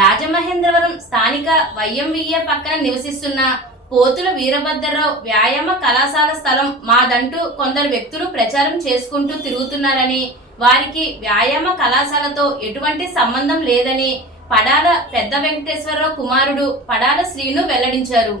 రాజమహేంద్రవరం స్థానిక వైఎంవిఏ పక్కన నివసిస్తున్న పోతుల వీరభద్రరావు వ్యాయామ కళాశాల స్థలం మాదంటూ కొందరు వ్యక్తులు ప్రచారం చేసుకుంటూ తిరుగుతున్నారని, వారికి వ్యాయామ కళాశాలతో ఎటువంటి సంబంధం లేదని పడాల పెద్ద వెంకటేశ్వరరావు కుమారుడు పడాల శ్రీను వెల్లడించారు.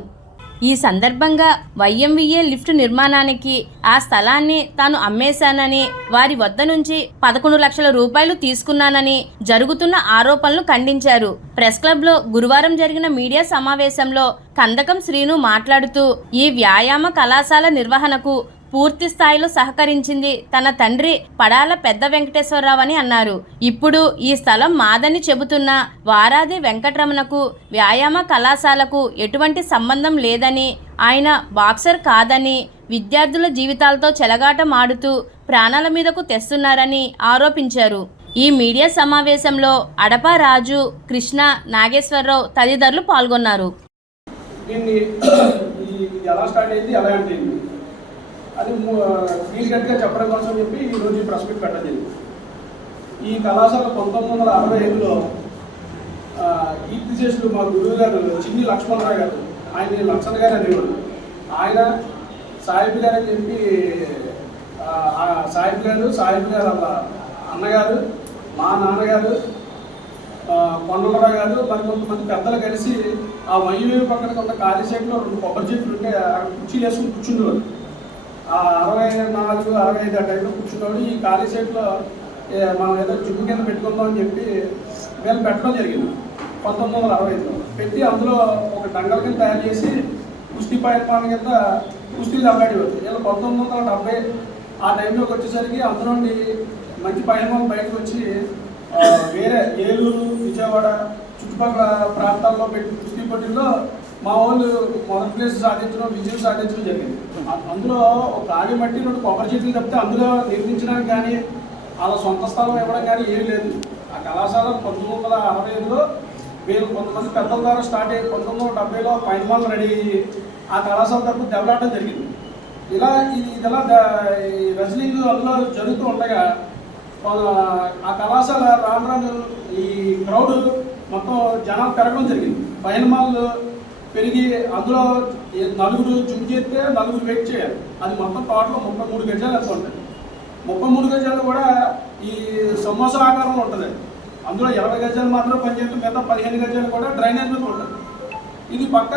ఈ సందర్భంగా వైఎంవిఏ లిఫ్ట్ నిర్మాణానికి ఆ స్థలాన్ని తాను అమ్మేశానని, వారి వద్ద నుంచి 11 లక్షల రూపాయలు తీసుకున్నానని జరుగుతున్న ఆరోపణలు ఖండించారు. ప్రెస్ క్లబ్లో గురువారం జరిగిన మీడియా సమావేశంలో కందకం శ్రీను మాట్లాడుతూ, ఈ వ్యాయామ కళాశాల నిర్వహణకు పూర్తి స్థాయిలో సహకరించింది తన తండ్రి పడాల పెద్ద వెంకటేశ్వరరావు అని అన్నారు. ఇప్పుడు ఈ స్థలం మాదని చెబుతున్న వారాది వెంకటరమణకు వ్యాయామ కళాశాలకు ఎటువంటి సంబంధం లేదని, ఆయన బాక్సర్ కాదని, విద్యార్థుల జీవితాలతో చెలగాటమాడుతూ ప్రాణాల మీదకు తెస్తున్నారని ఆరోపించారు. ఈ మీడియా సమావేశంలో అడప రాజు, కృష్ణ, నాగేశ్వరరావు తదితరులు పాల్గొన్నారు. అది క్లియర్ కట్గా చెప్పడం కోసం చెప్పి ఈరోజు ఈ ప్రెస్ మీట్ పెట్టడం. ఈ కళాశాల 1965లో కీర్తిశేషులు మా గురువు గారు చిన్ని లక్ష్మణరావు గారు, ఆయన లక్ష్మణ్ గారు అనేవాడు. ఆయన సాహిబ్ గారు అని చెప్పి సాహిబ్ గారు వాళ్ళ అన్నగారు, మా నాన్నగారు, కొండలరావు గారు, మరి కొంతమంది పెద్దలు కలిసి ఆ వైవే పక్కన కొంత ఖాళీ సైట్లో 2 కొబ్బరి చెట్లు ఉంటే కుర్చీలు వేసుకుని కూర్చుండేవారు. ఆ 64, 65 ఆ టైంలో కూర్చున్నాడు. ఈ ఖాళీ సైట్లో మనం ఏదో జిమ్ కింద పెట్టుకుందాం అని చెప్పి వీళ్ళు పెట్టడం జరిగింది. 1965లో పెట్టి అందులో ఒక డంగల్ కింద తయారు చేసి కుస్తీ పైల్పాన్ కింద కుస్తీలు దెబ్బలాడేవారు. వీళ్ళు 1970 ఆ టైంలోకి వచ్చేసరికి అందులో మంచి పైల్పాన్ బయటకు వచ్చి వేరే ఏలూరు, విజయవాడ చుట్టుపక్కల ప్రాంతాల్లో పెట్టి కుస్తీ పోటీల్లో మా వాళ్ళు మొదటి ప్లేస్ సాధించడం, విజయం సాధించడం జరిగింది. అందులో ఒక ఖాళీ మట్టి 2 కొబ్బరి చెట్లు తప్పితే అందులో నిర్మించడానికి కానీ వాళ్ళ సొంత స్థలం ఇవ్వడం కానీ ఏమీ లేదు. ఆ కళాశాల 1965లో వీళ్ళు కొంతమంది పెద్దల ద్వారా స్టార్ట్ అయ్యి 1970లో పైల్మాన్లు రెడీ అయ్యి ఆ కళాశాల తరపు దెబ్బలాడడం జరిగింది. ఇలా రెజ్లింగ్ అందులో జరుగుతూ ఉండగా ఆ కళాశాల రాను రాను ఈ క్రౌడ్ మొత్తం జనాలు పెరగడం జరిగింది. పైల్మాన్లు పెరిగి అందులో 4 జిమ్ చేస్తే 4 వెయిట్ చేయాలి. అది మొత్తం టోటల్ 33 గజాలు ఎంత ఉంటుంది. 33 గజాలు కూడా ఈ సమోసా ఆకారంలో ఉంటుంది. అందులో 20 గజాలు మాత్రం పనిచేస్తే మిగతా 15 గజాలు కూడా డ్రైనేజ్ మీద ఉంటుంది. ఇది పక్క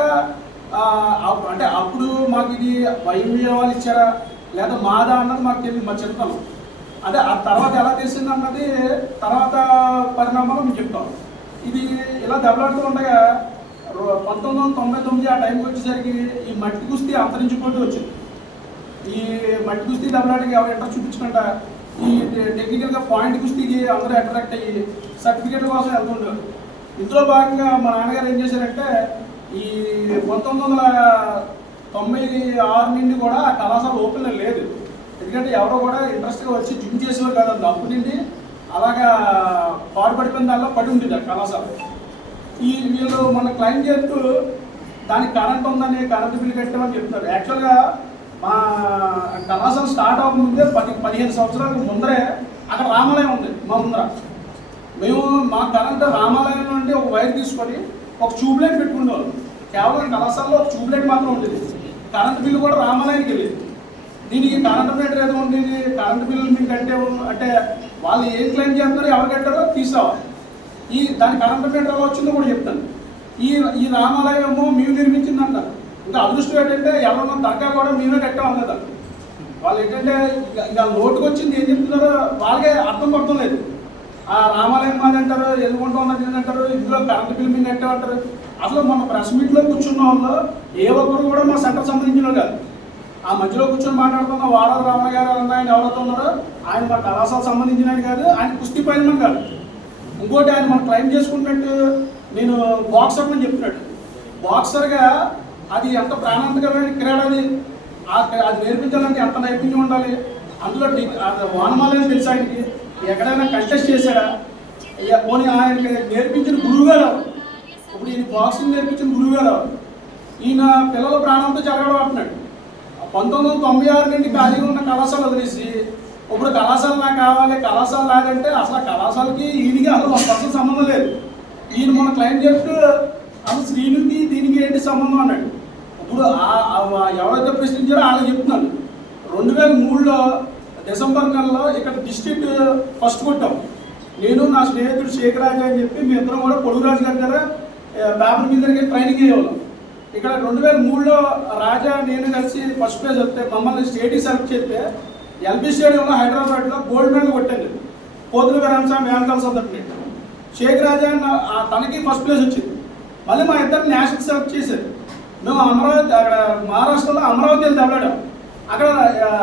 అంటే అప్పుడు మాకు ఇది వైఎంవిఏ వాళ్ళు ఇచ్చారా లేదా మాదా అన్నది మాకు తెలియదు, మాకు చెప్తాం. అదే ఆ తర్వాత ఎలా తెలిసింది అన్నది తర్వాత పరిణామాలు మేము చెప్తాం. ఇది ఇలా దెబ్బలాడుతూ ఉండగా 1999 ఆ టైంకి వచ్చేసరికి ఈ మట్టి కుస్తీ అంతరించిపోతూ వచ్చింది. ఈ మట్టి కుస్తీ దెబ్బలాడికి ఎవరు ఇంట్రెస్ట్ చూపించకుండా ఈ టెక్నికల్గా పాయింట్ కుస్తీకి అందరూ అట్రాక్ట్ అయ్యి సర్టిఫికేట్ల కోసం వెళ్తుంటారు. ఇందులో భాగంగా మా నాన్నగారు ఏం చేశారంటే ఈ 1996 నుండి కూడా ఆ కళాశాల ఓపెన్లో లేదు. ఎందుకంటే ఎవరో కూడా ఇంట్రెస్ట్గా వచ్చి జిమ్ చేసేవారు కాదు. అప్పు నుండి అలాగా పాడుపడిపోయిన దానిలో పడి ఉండేది ఆ కళాశాల. వీళ్ళు మన క్లైమ్ చేస్తూ దానికి కరెంట్ ఉందని, కరెంట్ బిల్లు కట్టామని చెప్తున్నారు. యాక్చువల్గా మా కళాశాల స్టార్ట్ అవ్వకముందే 15 సంవత్సరాల ముందరే అక్కడ రామాలయం ఉంది మా ముందర. మేము మా కరెంట్ రామాలయం నుండి ఒక వైర్ తీసుకొని ఒక ట్యూబ్లైట్ పెట్టుకునేవాళ్ళం. కేవలం కళాశాలలో ఒక ట్యూబ్లైట్ మాత్రం ఉండేది. కరెంట్ బిల్లు కూడా రామాలయానికి వెళ్ళేది. దీనికి కరెంట్ మీటర్ ఏదో ఉండేది, కరెంట్ బిల్లు మీకు కట్టాము అంటే వాళ్ళు ఏం క్లెయిమ్ చేస్తారో ఎవరు కట్టారో తీసుకోవాలి. దాని కరెంట్ మీటర్ ఎలా వచ్చిందో కూడా చెప్తాను. ఈ రామాలయము మేము నిర్మించింది అంటారు. ఇంకా అదృష్టం ఏంటంటే ఎవరన్నా తగ్గ కూడా మేమే కట్టామని కదా. వాళ్ళు ఏంటంటే ఇక లోటుకు వచ్చింది ఏం చెప్తున్నారో వాళ్ళకే అర్థం పడటం లేదు. ఆ రామాలయం మాది అంటారు, ఎదుగుంటూ ఉన్నది ఏంటంటారు, ఇందులో కరెంట్ బిల్ మీద కట్టామంటారు. అసలు మన ప్రెస్ మీట్లో కూర్చున్న వాళ్ళు ఏ ఒక్కరు కూడా మా సెంటర్ సంబంధించిన కాదు. ఆ మధ్యలో కూర్చొని మాట్లాడుతున్న వాడల రామయ్య గారు ఆయన ఎవరైతే ఉన్నారో ఆయన మా కళాశాల సంబంధించిన కాదు, ఆయన కుస్తీ పైల్మాన్ కాదు. ఇంకోటి ఆయన మనం క్లైమ్ చేసుకున్నట్టు నేను బాక్సర్ అని చెప్తున్నాడు. బాక్సర్గా అది ఎంత ప్రాణాంతకమైన క్రీడ, అది నేర్పించాలంటే ఎంత నైపుణ్యం ఉండాలి. అందులో వానమాలని తెలుసు ఆయనకి, ఎక్కడైనా కంటెస్ట్ చేశాడా, పోనీ ఆయనకి నేర్పించిన గురువుగారు ఇప్పుడు ఈయన బాక్సింగ్ నేర్పించిన గురువుగారు ఈయన పిల్లల ప్రాణంతో చెలగడబడుతున్నాడు. 1996 నుండి ఖాళీగా ఉన్న కళాశాల వదిలేసి ఇప్పుడు కళాశాల నాకు కావాలి, కళాశాల లాగంటే అసలు కళాశాలకి ఈయనకి అసలు 1% సంబంధం లేదు. ఈయన మన క్లైంట్ చెప్తూ అసలు శ్రీనుకి దీనికి ఏంటి సంబంధం అన్నాడు. ఇప్పుడు ఎవరైతే ప్రశ్నించారో వాళ్ళకి చెప్తున్నాను. 2003లో డిసెంబర్ నెలలో ఇక్కడ డిస్ట్రిక్ట్ ఫస్ట్ కొట్టాం. నేను నా స్నేహితుడు శేఖర్ రాజా అని చెప్పి మీ ఇద్దరం కూడా పొడుగురాజు గారి దగ్గర పేపర్ మీద దగ్గర ట్రైనింగ్ అయ్యేవాళ్ళం. ఇక్కడ 2003లో రాజా నేను కలిసి ఫస్ట్ ప్లేస్ వస్తే మమ్మల్ని స్టేట్కి సెలెక్ట్ చేస్తే ఎల్బీ స్టేడియంలో హైదరాబాద్లో గోల్డ్ మెడల్ కొట్టాను. పోతుల రామస్వామి వేంకట సొంతటి శేఖర్ రాజా తనకి ఫస్ట్ ప్లేస్ వచ్చింది. మళ్ళీ మా ఇద్దరు నేషనల్ సెలెక్ట్ చేశారు. మేము అమరావతి అక్కడ మహారాష్ట్రలో అమరావతి వెళ్ళి దెబ్బలాడాం. అక్కడ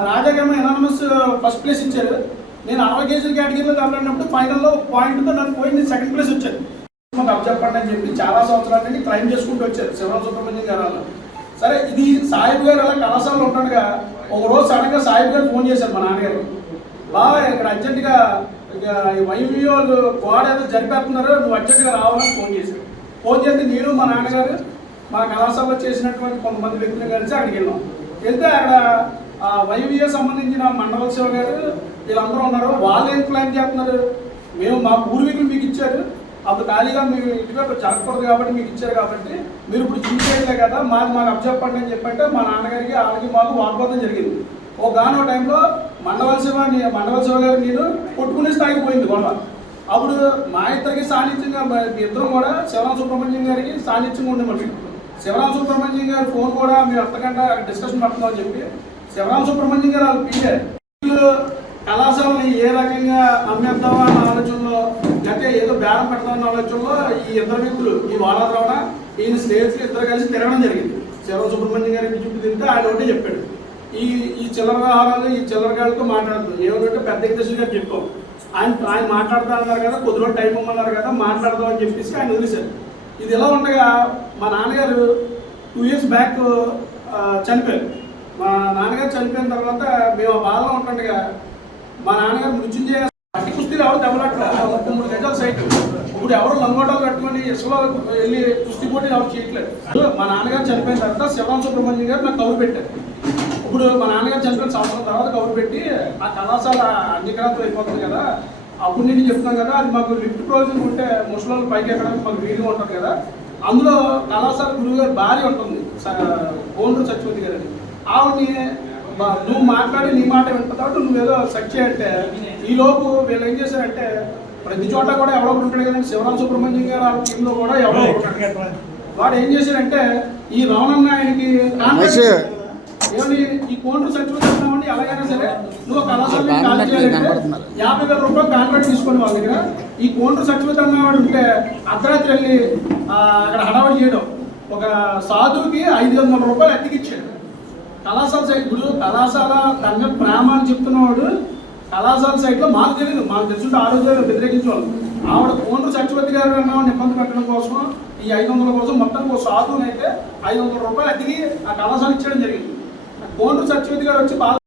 రాజాగామ ఎనానమస్ ఫస్ట్ ప్లేస్ ఇచ్చారు. నేను 60 కేజీల కేటగిరీలో దెబ్బలాడినప్పుడు ఫైనల్లో పాయింట్తో నన్ను పోయింది సెకండ్ ప్లేస్ వచ్చాను. మాకు అబ్జెక్ట్ అని చెప్పి చాలా సంవత్సరాల నుండి క్లైమ్ చేసుకుంటూ వచ్చారు శివరామ సుబ్రహ్మణ్యం గారు. సరే ఇది సాహిబ్ గారు అలా కళాశాలలో ఉంటాడుగా ఒకరోజు సడన్గా సాహిబ్ గారు ఫోన్ చేశారు మా నాన్నగారు. బాగా ఇక్కడ అర్జెంటుగా వైవి వాళ్ళు గోడ ఏదో జరిపేస్తున్నారు, నువ్వు అర్జెంటుగా రావాలని ఫోన్ చేశారు. ఫోన్ చేస్తే నేను మా నాన్నగారు మా కళాశాలలో చేసినటువంటి కొంతమంది వ్యక్తులు కలిసి అక్కడికి వెళ్ళాం. వెళ్తే అక్కడ వైవిఏ సంబంధించిన మండల శివ గారు వీళ్ళందరూ ఉన్నారు. వాళ్ళు ఏం క్లైమ్ చేస్తున్నారు, మేము మా పూర్వీకులు మీకు ఇచ్చారు, అప్పుడు ఖాళీగా మీరు ఇంటిగా జరగకూడదు కాబట్టి మీకు ఇచ్చారు కాబట్టి మీరు ఇప్పుడు చూసేయలే కదా మాకు అబ్జెక్ట్ అని చెప్పంటే మా నాన్నగారికి వాళ్ళకి మాకు వాగ్వాదం జరిగింది. ఒక గానో టైంలో మండల శివ గారు నేను కొట్టుకునే స్థాయికి పోయింది గొడవ. అప్పుడు మా ఇద్దరికి సాన్నిధ్యంగా ఇద్దరం కూడా శివరామ సుబ్రహ్మణ్యం గారికి సాన్నిధ్యంగా ఉండేమని శివరామ సుబ్రహ్మణ్యం గారి ఫోన్ కూడా మీరు అర్థకంట డిస్కషన్ పడుతుందని చెప్పి శివరామ సుబ్రహ్మణ్యం గారు వాళ్ళు పిల్లే కళాశాలని ఏ రకంగా అమ్మేద్దామా అన్న ఆలోచనలో లేకపోతే ఏదో బేరం పెడతామన్న ఆలోచనలో ఈ ఇద్దరు వ్యక్తులు ఈ వాడాద్రవణ ఈయన స్నేహితులు ఇద్దరు కలిసి తిరగడం జరిగింది. శివరామ సుబ్రహ్మణ్యం గారి చుట్టూ తిరిగితే ఆయన ఒకటే చెప్పాడు, ఈ చిల్లర వ్యవహారాలు ఈ చిల్లరగాళ్ళతో మాట్లాడుతుంది ఏమంటే పెద్ద ఎగ్జెషన్ గారు చెప్పాం. ఆయన మాట్లాడతా అన్నారు కదా, కొద్ది రోజు టైం ఇవ్వమన్నారు కదా, మాట్లాడదాం అని చెప్పేసి ఆయన వదిలేశారు. ఇది ఎలా ఉండగా మా నాన్నగారు 2 years బ్యాక్ చనిపోయారు. మా నాన్నగారు చనిపోయిన తర్వాత మేము ఆ బాధలో ఉంటుండగా మా నాన్నగారు మృత్యుంజయ అట్టి కుస్తీలు ఎవరు దెబ్బలాట్లేదు. 3 గంటల సైట్ ఇప్పుడు ఎవరు లంగోటాలు కట్టుకొని ఇసులో వెళ్ళి కుస్తీ పోటీ ఎవరు చేయట్లేదు. మా నాన్నగారు చనిపోయిన తర్వాత శివరామ సుబ్రహ్మణ్యం గారు నాకు కబురు పెట్టారు. ఇప్పుడు మా నాన్నగారు చనిపోయిన సంవత్సరం తర్వాత కబురు పెట్టి ఆ కళాశాల అంగీకారంతో అయిపోతుంది కదా, అప్పుడు నేను చెప్తున్నాను కదా, అది మాకు లిఫ్ట్ ప్రొవిజన్ ఉంటే ముసలి పైకి ఎక్కడానికి మాకు వీలుగా ఉంటుంది కదా, అందులో కళాశాల గురువు గారి భార్య ఉంటుంది ఓనరు సత్యవతి గారు. ఆవిడని నువ్వు మాట్లాడి నీ మాట వింటున్నావు, నువ్వేదో సెర్చ్ చేయంటే ఈలోపు వీళ్ళు ఏం చేశారంటే ప్రతి చోట కూడా ఎవరో ఉంటాడు కదండి, శివరామ సుబ్రహ్మణ్యం గారు ఆ టీంలో కూడా ఎవరో ఉంటాడు. వాడు ఏం చేశారంటే ఈ రావణన్న ఆయనకి ఏమని ఈ కోండ్రు సచివాలయం ఎలాగైనా సరే నువ్వు కళాశాల 50,000 రూపాయలు కాంట్రాక్ట్ తీసుకొని వాళ్ళ దగ్గర ఈ కోండ్రు సచివాలయం వాడు ఉంటే అర్ధరాత్రి వెళ్ళి అక్కడ హడావడి చేయడం, ఒక సాధువుకి 500 రూపాయలు అద్దెకిచ్చాడు. కళాశాల సైట్ ఇప్పుడు కళాశాల తన ప్రేమ అని చెప్తున్నవాడు కళాశాల సైట్లో మాకు తెలియదు, మాకు తెలుసుంటే ఆ రోజు వ్యతిరేకించేవాళ్ళు. ఆవిడ కోండ్రు సచివతి గారు అన్నవాడిని ఇబ్బంది పెట్టడం కోసం ఈ 500 కోసం మొత్తం ఒక సాధువుని అయితే 500 రూపాయలు అద్దెకి ఆ కళాశాల ఇచ్చడం జరిగింది. కోండ్రు సచివతి గారు వచ్చి